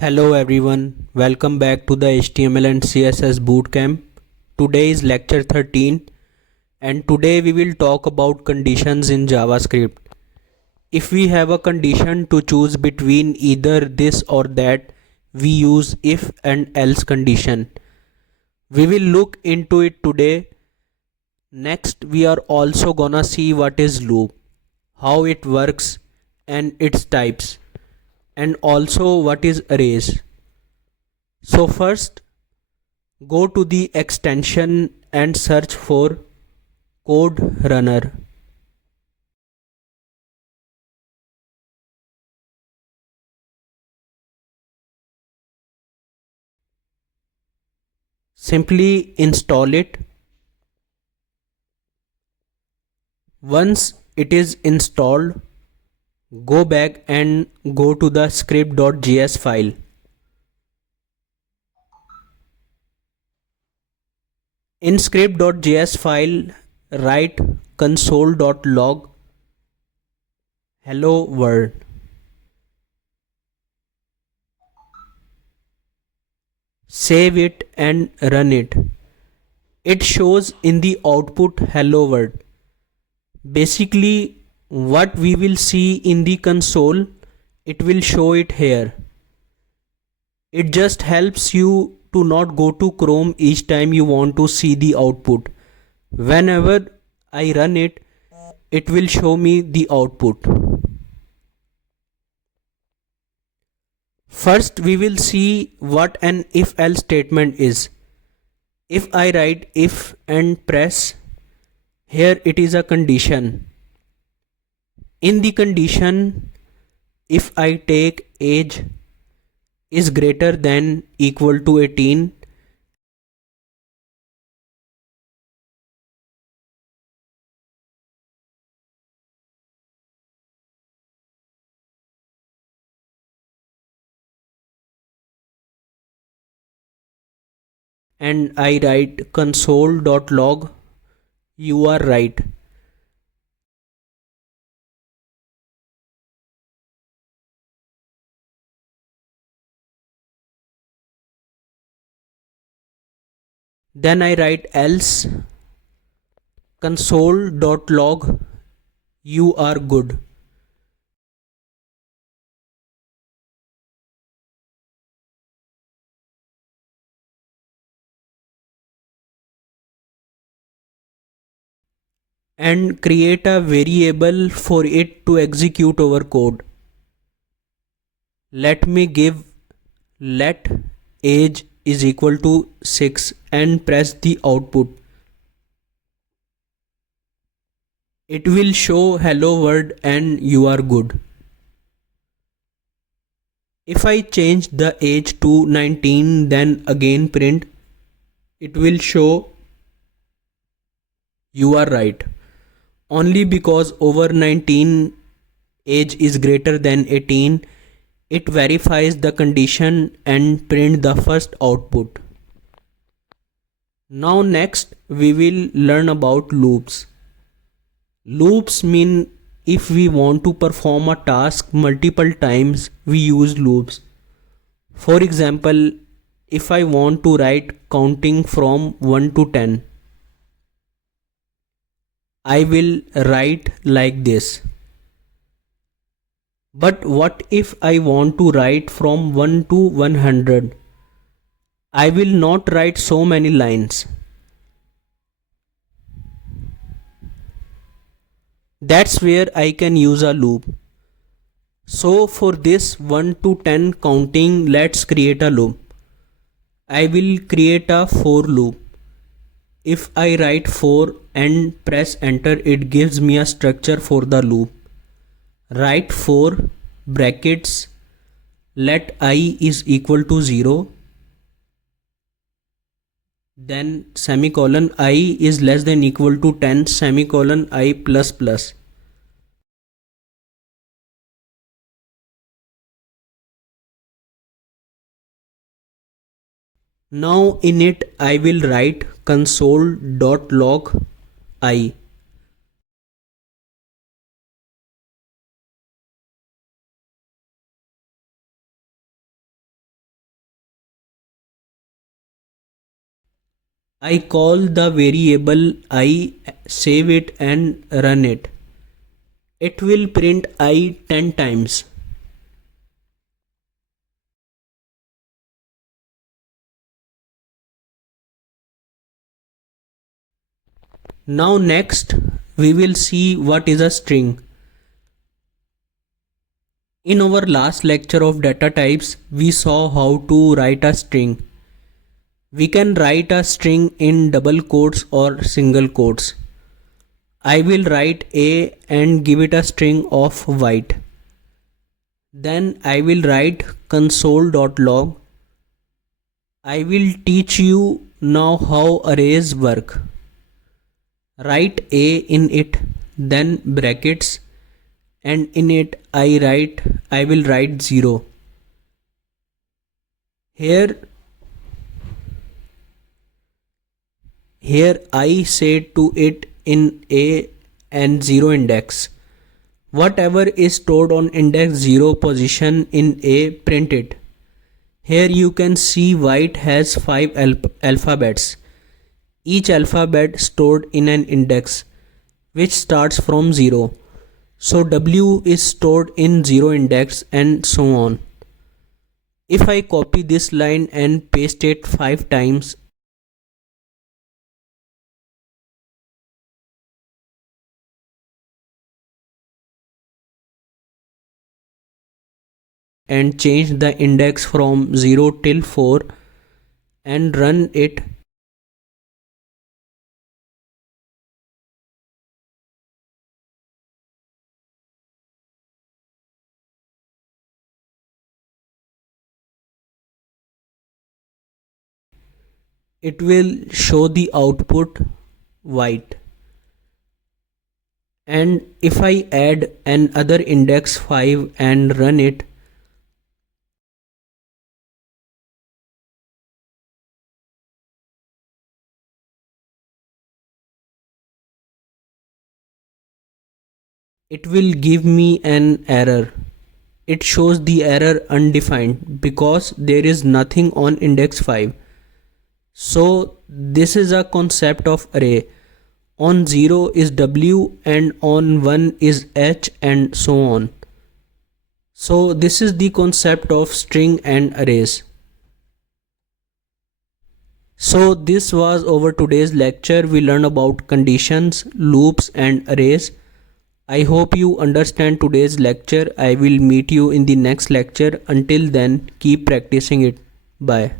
Hello everyone, welcome back to the HTML and CSS Bootcamp. Today is lecture 13 and today we will talk about conditions in JavaScript. If we have a condition to choose between either this or that, we use if and else condition. We will look into it today. Next, we are also gonna see what is loop, how it works and its types, and also what is arrays. So first, go to the extension and search for code runner. Simply install it. Once it is installed, go back and go to the script.js file. In script.js file, write console.log hello world. Save it and run it. It shows in the output hello world. Basically, what we will see in the console, it will show it here. It just helps you to not go to Chrome each time you want to see the output. Whenever I run it, it will show me the output. First, we will see what an if else statement is. If I write if and press, here it is a condition. In the condition, if I take age is greater than equal to 18, and I write console.log you are right. Then I write else console.log you are good. And create a variable for it to execute our code. Let me give let age is equal to 6 and press the output. It will show hello world and you are good. If I change the age to 19, then again print, it will show you are right. Only because over 19 age is greater than 18, it verifies the condition and print the first output. Now next we will learn about loops. Loops mean if we want to perform a task multiple times, we use loops. For example, if I want to write counting from 1 to 10, I will write like this. But what if I want to write from 1 to 100? I will not write so many lines. That's where I can use a loop. So for this 1 to 10 counting, let's create a loop. I will create a for loop. If I write 4 and press enter, it gives me a structure for the loop. Write 4 brackets, let I is equal to 0, then semicolon I is less than equal to 10 semicolon I plus plus. Now in it I will write console.log I. I call the variable I, save it and run it. It will print I 10 times. Now next we will see what is a string. In our last lecture of data types, we saw how to write a string. We can write a string in double quotes or single quotes. I will write A and give it a string of white. Then I will write console.log. I will teach you now how arrays work. Write A in it, then brackets, and in it I will write 0. Here I say to it in A and 0 index. Whatever is stored on index 0 position in A, print it. Here you can see white has 5 alphabets. Each alphabet stored in an index which starts from 0. So W is stored in 0 index and so on. If I copy this line and paste it 5 times, and change the index from 0 till 4 and run it, it will show the output white. And if I add another index 5 and run it, it will give me an error. It shows the error undefined because there is nothing on index 5. So this is a concept of array. On 0 is W and on 1 is H and so on. So this is the concept of string and arrays. So this was our today's lecture. We learned about conditions, loops and arrays. I hope you understand today's lecture. I will meet you in the next lecture. Until then, keep practicing it. Bye.